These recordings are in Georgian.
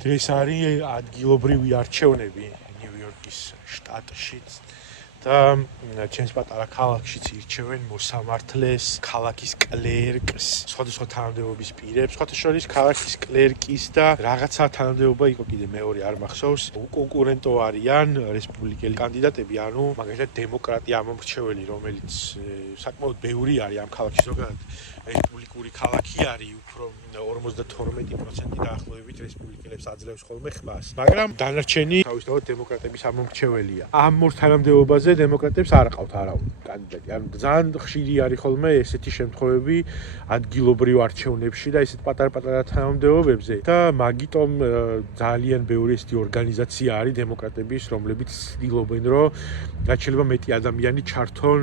დღეს არის ადგილობრივი არჩევნები ნიუ-იორკის შტატშიც და ჩემს პატარა ქალაქშიც ირჩევენ მოსამართლეს, ქალაქის კლერკს, სხვადასხვა თანამდებობის პირებს, სხვათა შორის ქალაქის კლერკის და რაღაცა თანამდებობა იყო კიდე მეორე არ მახსოვს. უკონკურენტო არიან რესპუბლიკელი კანდიდატები, ანუ მაგალითად დემოკრატი ამომრჩეველი, რომელიც საკმაოდ ბევრი არის ამ ქალაქში, ზოგადად რესპუბლიკური ქალაქი არის, უფრო 52% დაახლოებით რესპუბლიკელებს აძლევს ხოლმე ხმას. მაგრამ დანარჩენი თავისთავად დემოკრატების ამომრჩეველია. ამ ორ თანამდებობაზე დემოკრატებს არ ყავთ არავინ კანდიდატი. ანუ ძალიან ხშირი არის ხოლმე ესეთი შემთხვევები ადგილობრივ არჩევნებში და ესეთ პატარ-პატარა თანამდებობებზე და მაგიტომ ძალიან ბევრი ესეთი ორგანიზაცია არის დემოკრატების, რომლებიც ცდილობენ, რომ რაც შეიძლება მეტი ადამიანი ჩართონ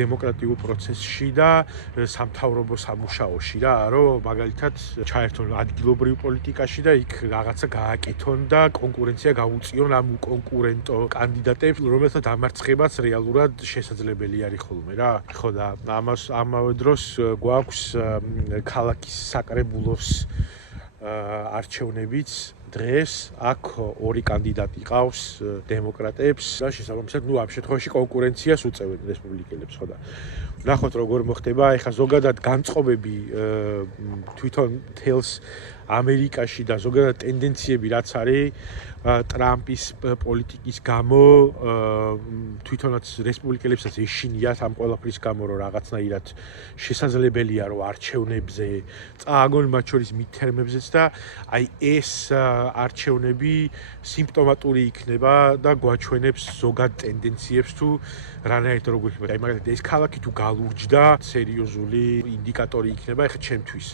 დემოკრატიულ პროცესში და სამთავრობო სამუშაოში რა, რომ მაგალითად ჩაერთონ ადგილობრივ პოლიტიკაში და იქ რაღაცა გააკეთონ და კონკურენცია გაუწიონ ამ უკონკურენტო კანდიდატებს, რომელთა დამარცხებაც რეალურად შესაძლებელი არის ხოლმე რა. ხო და ამავე დროს გვაქვს ქალაქის საკრებულოს არჩევნებიც დღეს აქ ორი კანდიდატი ყავს დემოკრატებს და შესაბამისად ამ შემთხვევაში კონკურენციას უწევენ რესპუბლიკელებს ხო და ნახოთ როგორ მოხდება. ეხლა ზოგადად განწყობები თვითონ თელს ამერიკაში და ზოგადად ტენდენციები რაც არის ტრამპის პოლიტიკის გამო თვითონაც რესპუბლიკელებსაც ეშინიათ ამ ყველაფრის გამო რომ რაღაცნაირად შესაძლებელია რომ არჩევნებზე წააგონ მათ შორის მიდთერმებზეც და აი ეს არჩევნები სიმპტომატური იქნება და გვაჩვენებს ზოგად ტენდენციებს თუ რანაირად როგორ იქნება. აი მაგალითად ეს ქალაქი თუ galurjda სერიოზული ინდიკატორი იქნება ეხლა ჩემთვის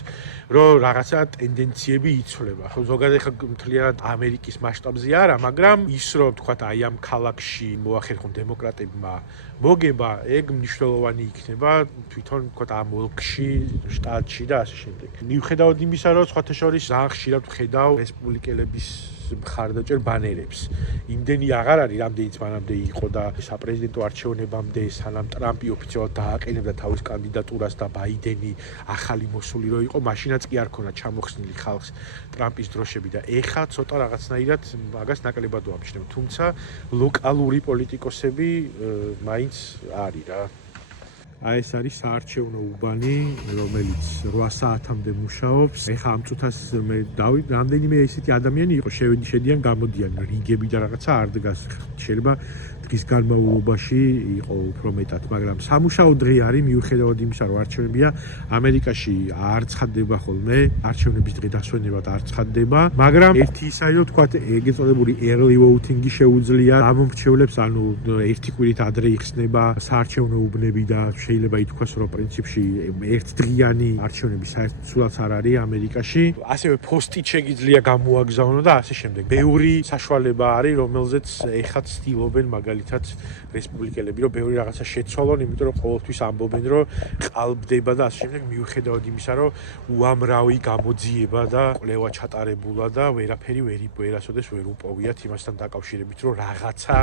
რომ რაღაცა ტენდენციები იცვლება. ხო ზოგადად ეხლა მთლიანად ამერიკის მასშტაბზე არა, მაგრამ ის რომ თქვათ აი ამ ქალაქში მოახერხონ დემოკრატებმა მოგება, ეგ მნიშვნელოვანი იქნება თვითონ თქვათ ამ ოლქში, შტატში და ასე შემდეგ. მიუხედავად იმისა, რომ სხვათა შორის ძალიან ხშირად ვხედავ რესპუბლიკელების მხარდაჭერ ბანერებს. იმდენი აღარ არის, რამდენიც მანამდე იყო და საპრეზიდენტო არჩევნებამდე სანამ ტრამპი ოფიციალურად დააყენებდა თავის კანდიდატურას და ბაიდენი ახალი მოსული რო იყო, მაშინაც კი არ ქონა ჩამოხსნილი ხალხს ტრამპის დროშები და ეხლა ცოტა რაღაცნაირად მაგას ნაკლებად ვამჩნევ. თუმცა ლოკალური პოლიტიკოსები მაინც არის რა. აი ეს არის საარჩევნო უბანი, რომელიც 8 საათამდე მუშაობს. ეხლა ამ წუთას მე რამდენიმე ესეთი ადამიანი იყო, შედიან, გამოდიან რიგები და რაღაცა არ დგას. შეიძლება დღის განმავლობაში იყო უფრო მეტად, მაგრამ სამუშაო დღე არის მიუხედავად იმისა, რომ არჩევნებია ამერიკაში არ ცხადდება ხოლმე, არჩევნების დღე დასვენებად არ ცხადდება, მაგრამ ერთი ისაა, რომ თქვათ ეგრეთ წოდებული early voting-ი შეუძლია ამომრჩევლებს, ანუ ერთი კვირით ადრე იხსნება საარჩევნო უბნები და შეიძლება ითქვას, რომ პრინციპში ერთდღიანი არჩევნები საერთოდ სულაც არ არის ამერიკაში. ასევე ფოსტით შეგიძლია გამოაგზავნო და ასე შემდეგ. ბევრი საშუალება არის, რომელზეც ეხლა ცდილობენ მაგალითად რესპუბლიკელები, რომ ბევრი რაღაცა შეცვალონ, იმიტომ რომ ყოველთვის ამბობენ, რომ ყალბდება და ასე შემდეგ, მიუხედავად იმისა, რომ უამრავი გამოძიება და კვლევა ჩატარებულა და ვერაფერი ვერასოდეს ვერ უპოვიათ იმასთან დაკავშირებით, რომ რაღაცა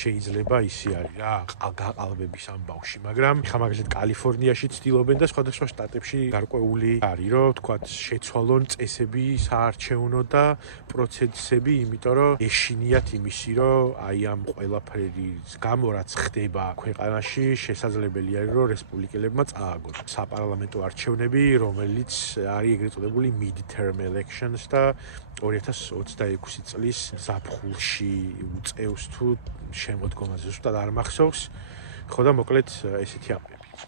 შეიძლება ისე არის რა, გაყალბების ამბავში, მაგრამ მაგალითად კალიფორნიაში ცდილობენ და სხვადასხვა შტატებში გარკვეული არის, რომ თქვათ შეცვალონ წესები საარჩევნო და პროცესები, იმიტომ რომ ეშინიათ იმისი, რომ აი ამ ყველაფრის გამო რაც ხდება ქვეყანაში, შესაძლებელი არის, რომ რესპუბლიკელებმა წააგონ საპარლამენტო არჩევნები, რომელიც არის ეგრეთ წოდებული mid-term elections და 2026 წლის ზაფხულში უწევს თუ შემოდგომაზე, ზუსტად არ მახსოვს. ხო და მოკლედ ესეთი